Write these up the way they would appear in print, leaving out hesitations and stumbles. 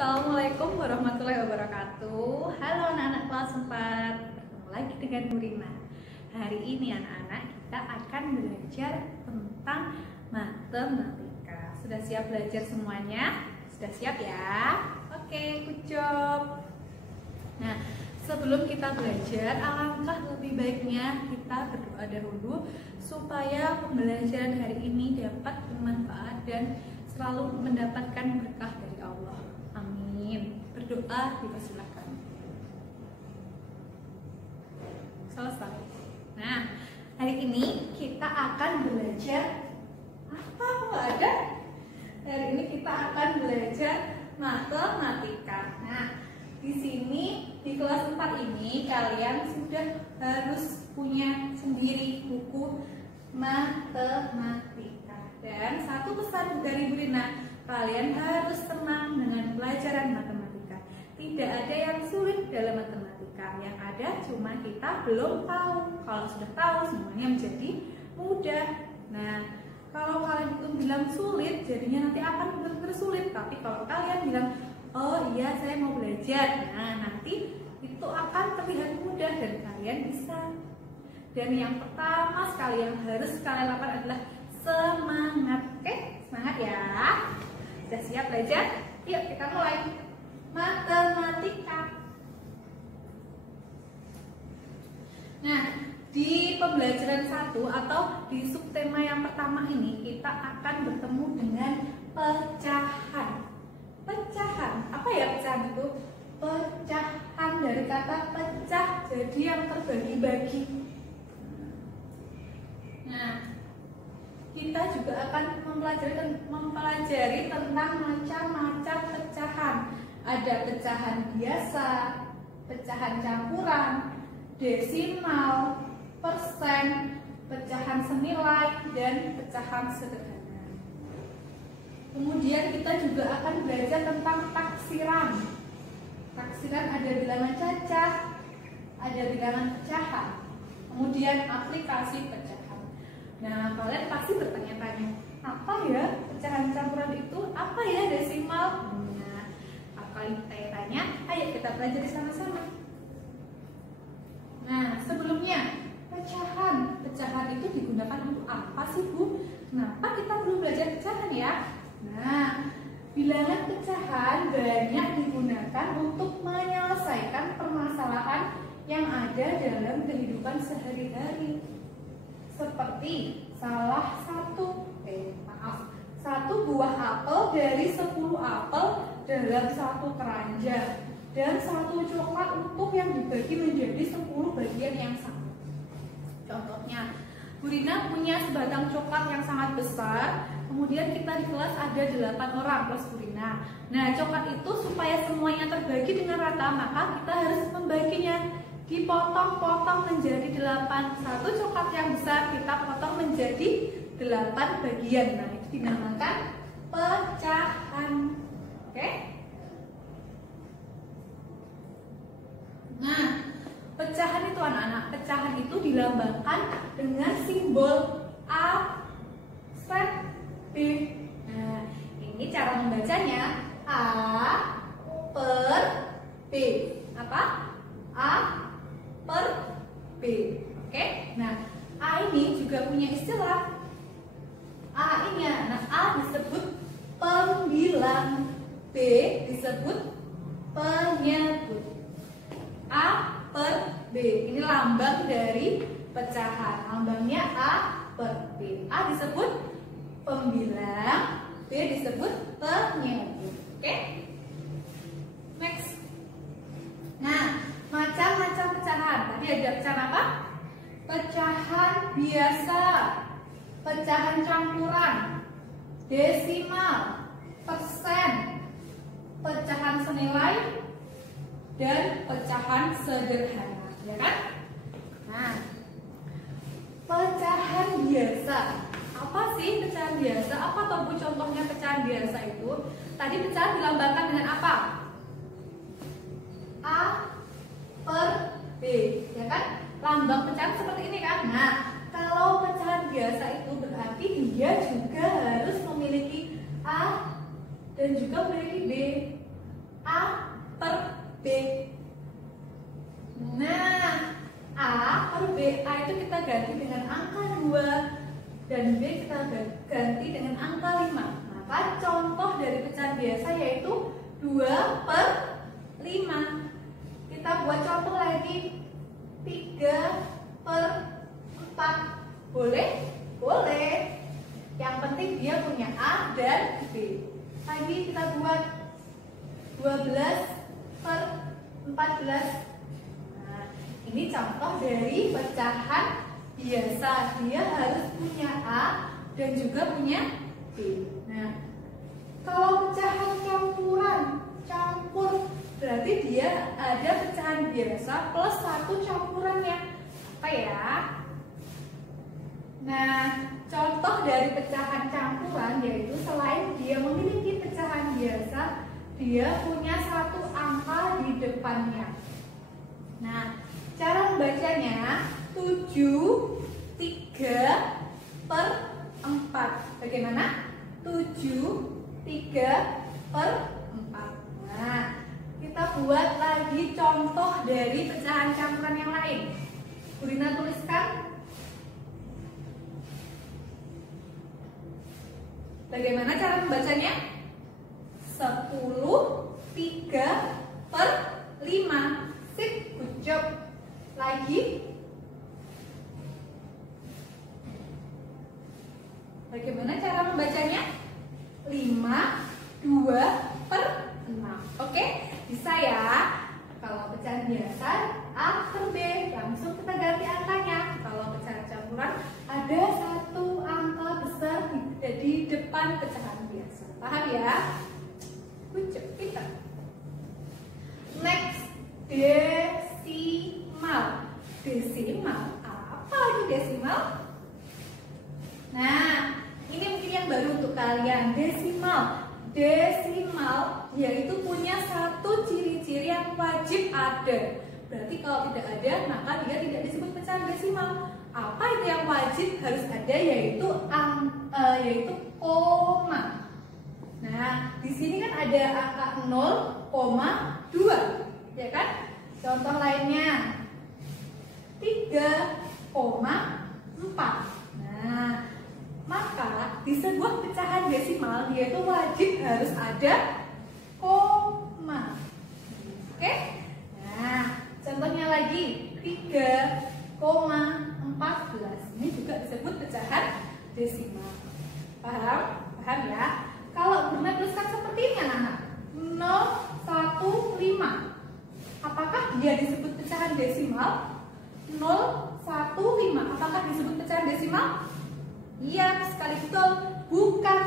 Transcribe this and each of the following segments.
Assalamualaikum warahmatullahi wabarakatuh. Halo anak-anak kelas 4, bertemu lagi dengan Bu Rina. Hari ini anak-anak kita akan belajar tentang matematika. Sudah siap belajar semuanya? Sudah siap ya? Oke, good job. Nah, sebelum kita belajar, alangkah lebih baiknya kita berdoa dahulu supaya pembelajaran hari ini dapat bermanfaat dan selalu mendapatkan berkah dari Allah. Amin. Berdoa dipersilakan. Selesai. Nah, hari ini kita akan belajar apa? Nggak ada? Hari ini kita akan belajar matematika. Nah, di sini di kelas 4 ini kalian sudah harus punya sendiri buku matematika. Dan satu pesan dari Bu Rina, kalian harus tenang dengan pelajaran matematika. Tidak ada yang sulit dalam matematika. Yang ada cuma kita belum tahu. Kalau sudah tahu semuanya menjadi mudah. Nah, kalau kalian itu bilang sulit, jadinya nanti akan benar-benar sulit. Tapi kalau kalian bilang, oh iya saya mau belajar, nah nanti itu akan terlihat mudah dan kalian bisa. Dan yang pertama sekali yang harus kalian lakukan adalah semangat. Oke, semangat ya. Sudah siap belajar? Yuk kita mulai matematika. Nah, di pembelajaran 1 atau di subtema yang pertama ini kita akan bertemu dengan pecahan. Pecahan, apa ya pecahan itu? Pecahan dari kata pecah, jadi yang terbagi-bagi. Nah, kita juga akan mempelajari tentang macam-macam pecahan. Ada pecahan biasa, pecahan campuran, desimal, persen, pecahan senilai, dan pecahan sederhana. Kemudian kita juga akan belajar tentang taksiran. Taksiran ada bilangan cacah, ada bilangan pecahan, kemudian aplikasi pecahan. Nah, kalian pasti bertanya-tanya, apa ya pecahan campuran itu? Apa ya desimal? Nah, kalian tanya, ayo kita pelajari sama-sama. Nah, sebelumnya pecahan itu digunakan untuk apa sih, Bu? Kenapa kita perlu belajar pecahan ya? Nah, bilangan pecahan banyak digunakan untuk menyelesaikan permasalahan yang ada dalam kehidupan sehari-hari. Seperti satu buah apel dari 10 apel dalam satu keranjang, dan satu coklat utuh yang dibagi menjadi 10 bagian yang sama. Contohnya, Bu Rina punya sebatang coklat yang sangat besar, kemudian kita di kelas ada 8 orang plus Bu Rina. Nah, coklat itu supaya semuanya terbagi dengan rata, maka kita harus membaginya. Dipotong-potong menjadi 8. Satu coklat yang besar kita potong menjadi 8 bagian. Nah, itu dinamakan pecahan. Oke? Nah, pecahan itu anak-anak, pecahan itu dilambangkan dengan simbol A, B. Nah, ini cara membacanya A per B. Apa? A per B. Oke? Nah, A ini juga punya istilah. A ini, nah A disebut pembilang, B disebut penyebut. A per B ini lambang dari pecahan. Lambangnya A per B. A disebut pembilang, B disebut penyebut. Oke? Next. Nah, macam-macam pecahan. Tadi ada pecahan apa? Pecahan biasa, pecahan campuran, desimal, persen, pecahan senilai, dan pecahan sederhana, ya kan? Nah, pecahan biasa. Apa sih pecahan biasa? Apa tahu Bu contohnya pecahan biasa itu? Tadi pecahan dilambangkan dengan apa? A per B, ya kan? Lambang pecahan seperti ini kan? Nah, kalau pecahan biasa itu berarti dia juga harus memiliki A dan juga memiliki B. B. Nah, A per B, A itu kita ganti dengan angka 2 dan B kita ganti dengan angka 5. Maka contoh dari pecahan biasa yaitu 2 per 5. Kita buat contoh lagi 3 per 4. Boleh? Boleh. Yang penting dia punya A dan B. Lagi kita buat 12 per 14. Nah, ini contoh dari pecahan biasa. Dia harus punya A dan juga punya B. Nah, kalau pecahan campuran, campur, berarti dia ada pecahan biasa plus 1 campurannya. Apa ya? Nah, contoh dari pecahan campuran yaitu selain dia memiliki pecahan biasa, dia punya 1 angka di depannya. Nah, cara membacanya 7 3 per 4. Bagaimana? 7 3 per 4. Nah, kita buat lagi contoh dari pecahan campuran yang lain. Bu Rina tuliskan. Bagaimana cara membacanya? 10 3 per 5. Sip, good job. Lagi. Bagaimana cara membacanya? 5 2 per 6. Oke, bisa ya. Kalau pecahan biasa A per B, langsung kita ganti angkanya. Kalau pecahan campuran ada 1 angka besar di depan pecahan biasa. Paham ya? Good job, pintar. Next, desimal. Desimal, apa itu desimal? Nah, ini mungkin yang baru untuk kalian. Desimal yaitu punya 1 ciri-ciri yang wajib ada. Berarti kalau tidak ada, maka dia tidak disebut pecahan desimal. Apa itu yang wajib harus ada? Yaitu koma. Nah, di sini kan ada angka 0,2, ya kan? Contoh lainnya 3,4. Nah, maka di sebuah pecahan desimal dia itu wajib harus ada koma. Oke? Nah, contohnya lagi 3,14. Ini juga disebut pecahan desimal. Paham? Paham ya? Kalau Bunda tuliskan seperti ini anak-anak, 015. Apakah dia disebut pecahan desimal? 015. Apakah disebut pecahan desimal? Iya, sekali betul. Bukan.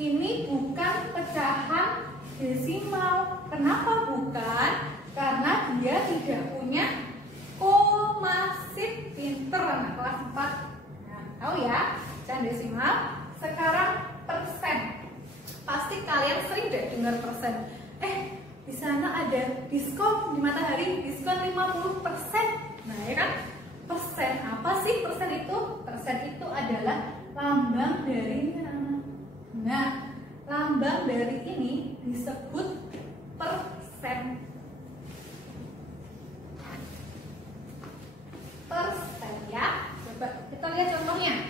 Ini bukan pecahan desimal. Kenapa bukan? Karena dia tidak punya koma. Sip, pinter anak kelas 4. Nah, tahu ya, pecahan desimal. Sekarang persen. Pasti kalian sering deh dengar persen. Di sana ada diskon di Matahari, diskon 50%. Nah, ya kan? Persen, apa sih persen itu? Persen itu adalah lambang dari Nah, lambang dari ini disebut persen. Persen ya. Coba kita lihat contohnya.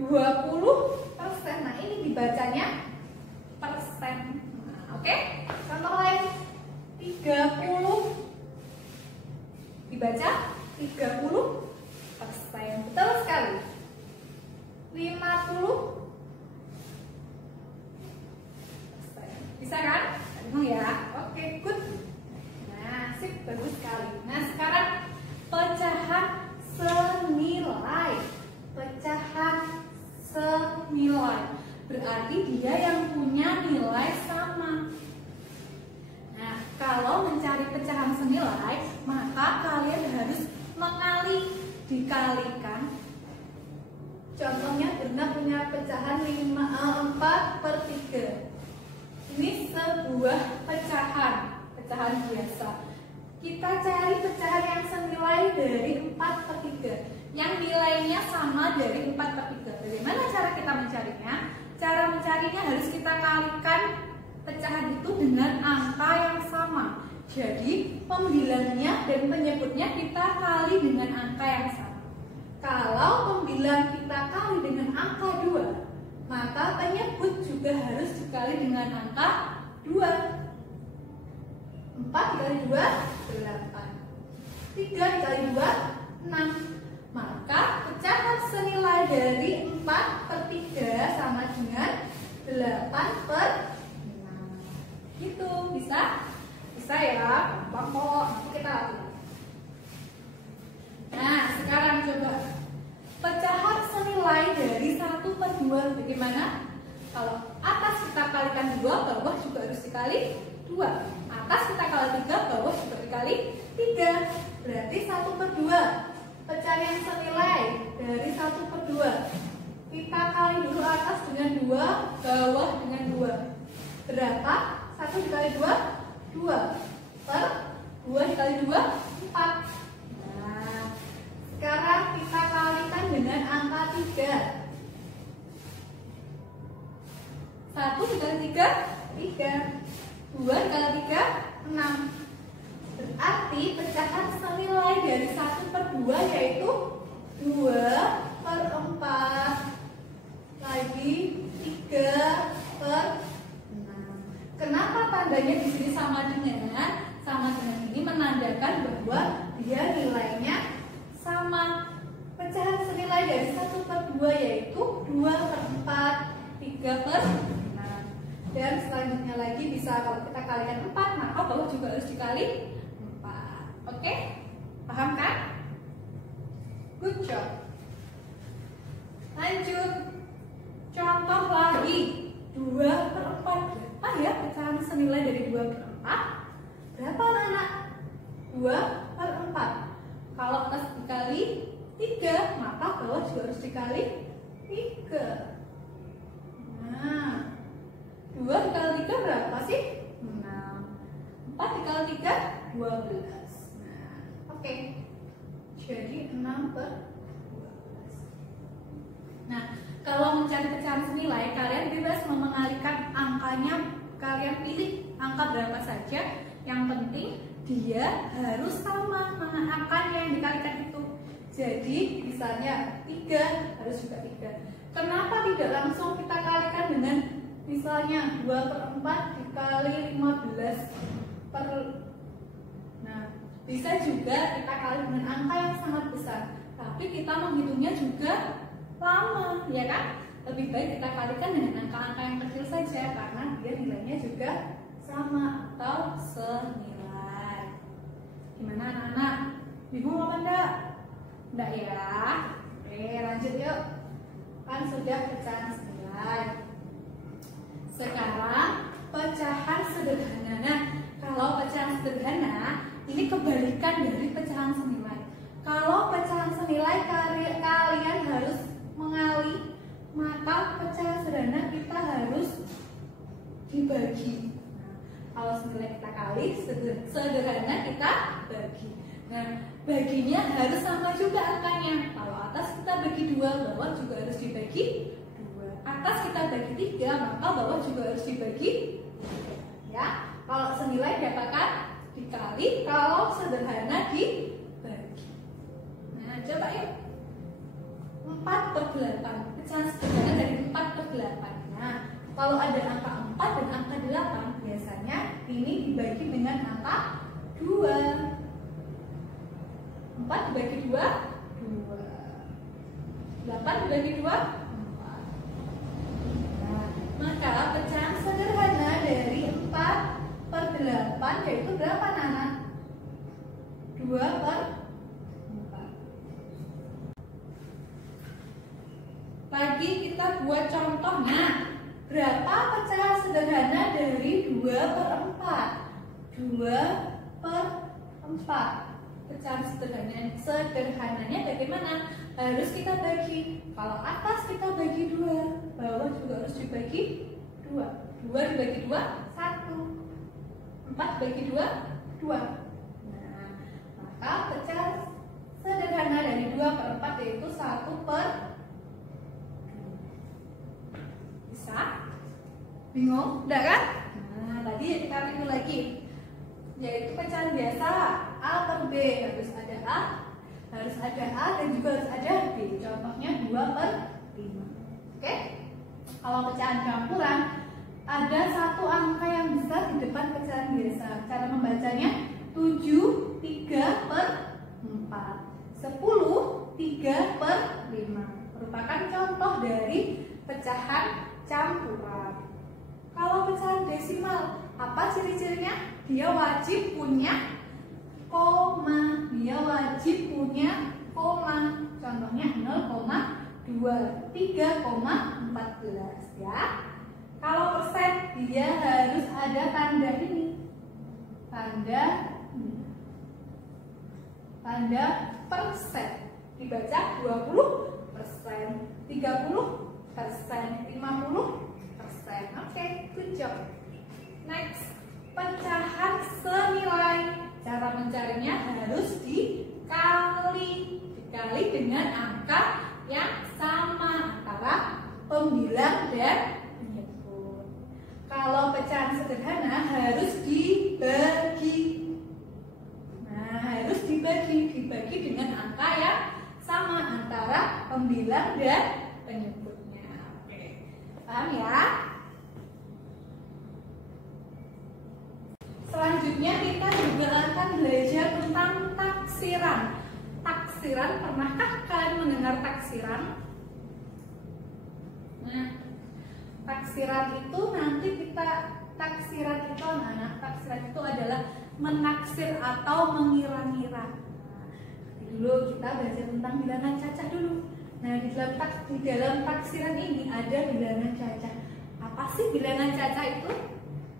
20%. Nah, ini dibacanya persen. Nah, oke. Contoh lain 30 dibaca 30%. Betul sekali. 50%. Bisa kan? Ya. Oke, good. Nah, sip, bagus sekali. Nah, sekarang pecahan senilai. Pecahan senilai berarti dia yang punya nilai sama. Nah, kalau mencari pecahan senilai, maka kalian harus dikalikan. Contohnya Bunda punya pecahan 4/3. Ini sebuah pecahan biasa. Kita cari pecahan yang senilai dari 4/3, yang nilainya sama dari 4/3. Bagaimana cara kita mencarinya? Cara mencarinya harus kita kalikan pecahan itu dengan angka yang sama. Jadi pembilangnya dan penyebutnya kita kali dengan angka yang sama. Kalau pembilang kita kali dengan angka 2, maka penyebut juga harus dikali dengan angka 2. 4 dikali 2, 8. 3 dikali 2, 6. Maka pecahan senilai dari 4 per 3 sama dengan 8 per 6. Gitu, bisa? Bisa ya, gampang kok. Nanti kita latihan. Nah, sekarang coba pecahan senilai dari 1 per 2 bagaimana? Kalau atas kita kalikan 2, bawah juga harus dikali 2. Atas kita kali 3, bawah juga dikali 3. Berarti 1 per 2. Pecahan senilai dari 1 per 2. Kita kali dulu atas dengan 2, bawah dengan 2. Berapa? 1 dikali 2, 2 per 2 dikali 2, 4. Nah, sekarang kita kalikan dengan angka 3. 1 dikali 3, 3. 2 dikali 3, 6. Berarti pecahan senilai dari 1 per 2 yaitu 2 per 4 lagi 3 per 6. Kenapa tandanya di sini sama dengan ini menandakan bahwa dia nilainya sama. Pecahan senilai dari 1 per 2 yaitu 2 per 4, 3 per 6. Dan selanjutnya lagi bisa kalau kita kalikan 4, maka bawah juga harus dikali 4. Oke? Paham kan? Good job. Lanjut. Contoh lagi. 2 per 4. Berapa ya pecahan senilai dari 2 per 4? Berapa anak-anak? 2 per 4. Kalau atas dikali 3, maka bawah juga harus dikali 3. Nah, 2 dikali 3 berapa sih? 6. 4 dikali 3, 12. Nah, oke. Jadi 6 per 12. Nah, kalau mencari pecahan senilai, kalian bebas mau mengalihkan angkanya. Kalian pilih angka berapa saja. Yang penting dia harus sama dengan angkanya yang dikalikan itu. Jadi misalnya 3 harus juga 3. Kenapa tidak langsung kita kalikan dengan misalnya 2 per 4 dikali 15 per. Nah, bisa juga kita kali dengan angka yang sangat besar, tapi kita menghitungnya juga lama, ya kan? Lebih baik kita kalikan dengan angka-angka yang kecil saja karena dia nilainya juga sama atau senilai. Gimana anak-anak? Bingung apa enggak? Enggak ya? Oke, lanjut yuk. Kan sudah pecahan senilai. Sekarang pecahan sederhana. Nah, kalau pecahan sederhana ini kebalikan dari pecahan senilai. Kalau pecahan senilai kalian harus mengali, maka pecahan sederhana kita harus dibagi. Nah, kalau senilai kita kali, sederhana kita bagi. Nah, baginya harus sama juga angkanya. Kalau atas kita bagi 2, bawah juga harus dibagi 2. Atas kita bagi 3, maka bawah juga harus dibagi 3. Ya, kalau senilai dapatkan dikali, kalau sederhana dibagi. Nah, coba yuk. 4 per 8. Pecahan sederhana dari 4 per 8. Nah, kalau ada angka 4 dan angka 8, biasanya ini dibagi dengan angka 2. 4 dibagi 2, 2. 8 dibagi 2, 4. Nah, maka pecahan sederhana dari 4 per 8 yaitu berapa, Nana? 2 per 4. Lagi kita buat contoh. Nah, berapa pecahan sederhana dari 2 per 4? 2 per 4. Pecahan sederhananya bagaimana? Harus kita bagi. Kalau atas kita bagi 2, bawah juga harus dibagi 2. 2 dibagi 2, 1. 4 dibagi 2, 2. Nah, maka pecahan sederhana dari 2 per 4 yaitu 1 per 2. Bisa? Bingung? Udah kan? Nah, tadi kita review lagi, yaitu pecahan biasa, A per B, harus ada A, dan juga harus ada B. Contohnya 2/5. Oke? Kalau pecahan campuran, ada satu angka yang besar di depan pecahan biasa. Cara membacanya 7 3/4, 10 3/5. Merupakan contoh dari pecahan campuran. Kalau pecahan desimal, apa ciri-cirinya? Dia wajib punya koma. Contohnya 0,2, 3,14 ya. Kalau persen, dia harus ada tanda ini. Tanda persen. Dibaca 20%, 30%, 50%. Oke, good job. Next, pecahan senilai. Cara mencarinya harus dikali dengan angka yang sama antara pembilang dan penyebut. Kalau pecahan sederhana harus dibagi. Nah, harus dibagi dengan angka yang sama antara pembilang dan penyebutnya. Oke, paham ya? Selanjutnya kita juga akan belajar tentang taksiran. Pernahkah kalian mendengar taksiran? Nah, taksiran itu anak-anak, taksiran itu adalah menaksir atau mengira-ngira. Dulu kita belajar tentang bilangan cacah dulu. Nah, di dalam taksiran ini ada bilangan cacah. Apa sih bilangan cacah itu?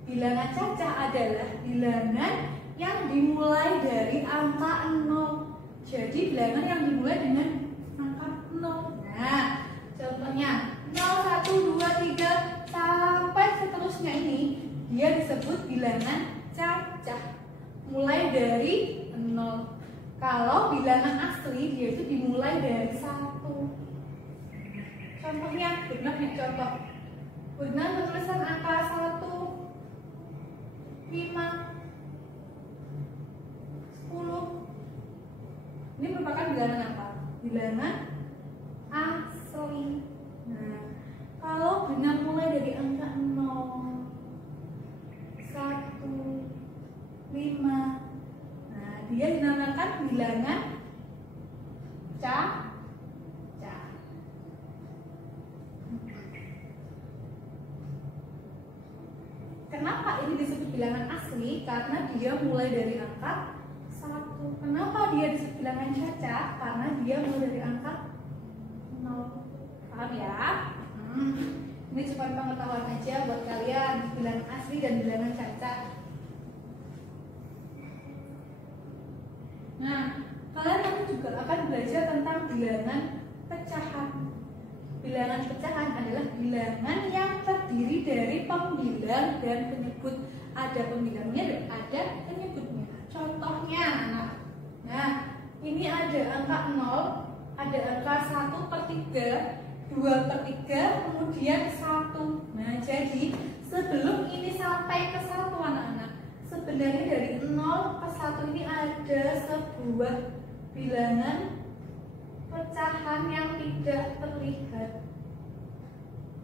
Bilangan cacah adalah bilangan yang dimulai dari angka 0. Jadi bilangan yang dimulai dengan angka 0. Nah, contohnya 0, 1, 2, 3 sampai seterusnya ini dia disebut bilangan cacah. Mulai dari 0. Kalau bilangan asli dia itu dimulai dari 1. Contohnya, benar nih contoh. Benar tulisan angka 1, 5, 10. Ini merupakan bilangan apa? Bilangan asli. Nah, kalau benar mulai dari angka 0, 1, 5, nah dia dinamakan bilangan cacah. Kenapa ini disebut bilangan asli? Karena dia mulai dari angka 1. Kenapa dia disebut bilangan cacah? Karena dia mulai dari angka 0. Paham ya? Ini cuma pengetahuan aja buat kalian, bilangan asli dan bilangan cacah. Nah, kalian nanti juga akan belajar tentang bilangan pecahan. Bilangan pecahan adalah bilangan yang terdiri dari pembilang dan penyebut. Ada pembilangnya dan ada penyebutnya. Contohnya, nah ini ada angka 0, ada angka 1/3, 2/3, kemudian 1. Nah, jadi sebelum ini sampai ke 1 anak-anak, sebenarnya dari 0 ke 1 ini ada sebuah bilangan pecahan yang tidak terlihat.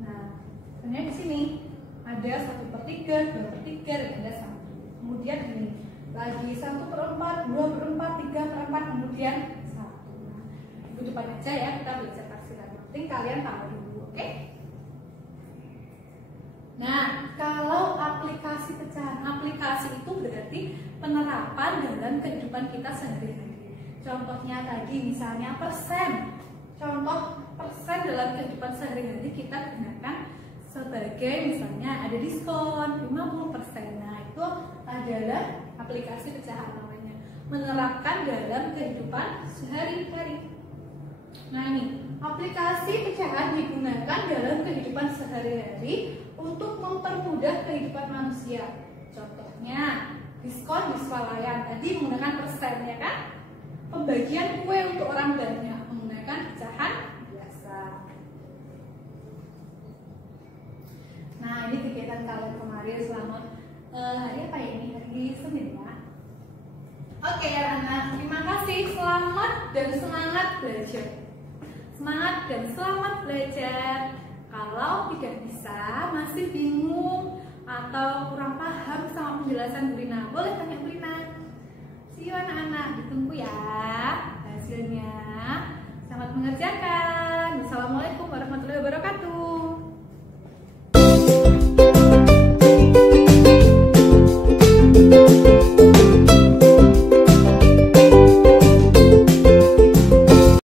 Nah, sebenarnya di sini ada 1/3, 2/3, dan ada 1. Kemudian ini lagi 1/4, 2/4, 3/4, kemudian 1. Nah, itu depan aja ya, kita belajar taksiran. Penting kalian tahu dulu, oke? Nah, kalau aplikasi pecahan, aplikasi itu berarti penerapan dalam kehidupan kita sehari-hari. Contohnya tadi misalnya persen. Contoh persen dalam kehidupan sehari-hari kita gunakan sebagai misalnya ada diskon 50%. Nah, itu adalah aplikasi pecahan namanya. Menerapkan dalam kehidupan sehari-hari. Nah, ini aplikasi pecahan digunakan dalam kehidupan sehari-hari untuk mempermudah kehidupan manusia. Contohnya diskon di swalayan tadi menggunakan persen ya kan? Pembagian kue untuk orang banyak menggunakan pecahan biasa. Nah, ini kegiatan kalian kemarin selama hari apa ya ini? Hari Senin ya. Oke anak-anak, terima kasih. Selamat dan semangat belajar. Semangat dan selamat belajar. Kalau tidak bisa, masih bingung atau kurang paham sama penjelasan Bu Rina, boleh tanya Bu Rina. See you anak-anak, ditunggu ya hasilnya. Selamat mengerjakan. Assalamualaikum warahmatullahi wabarakatuh.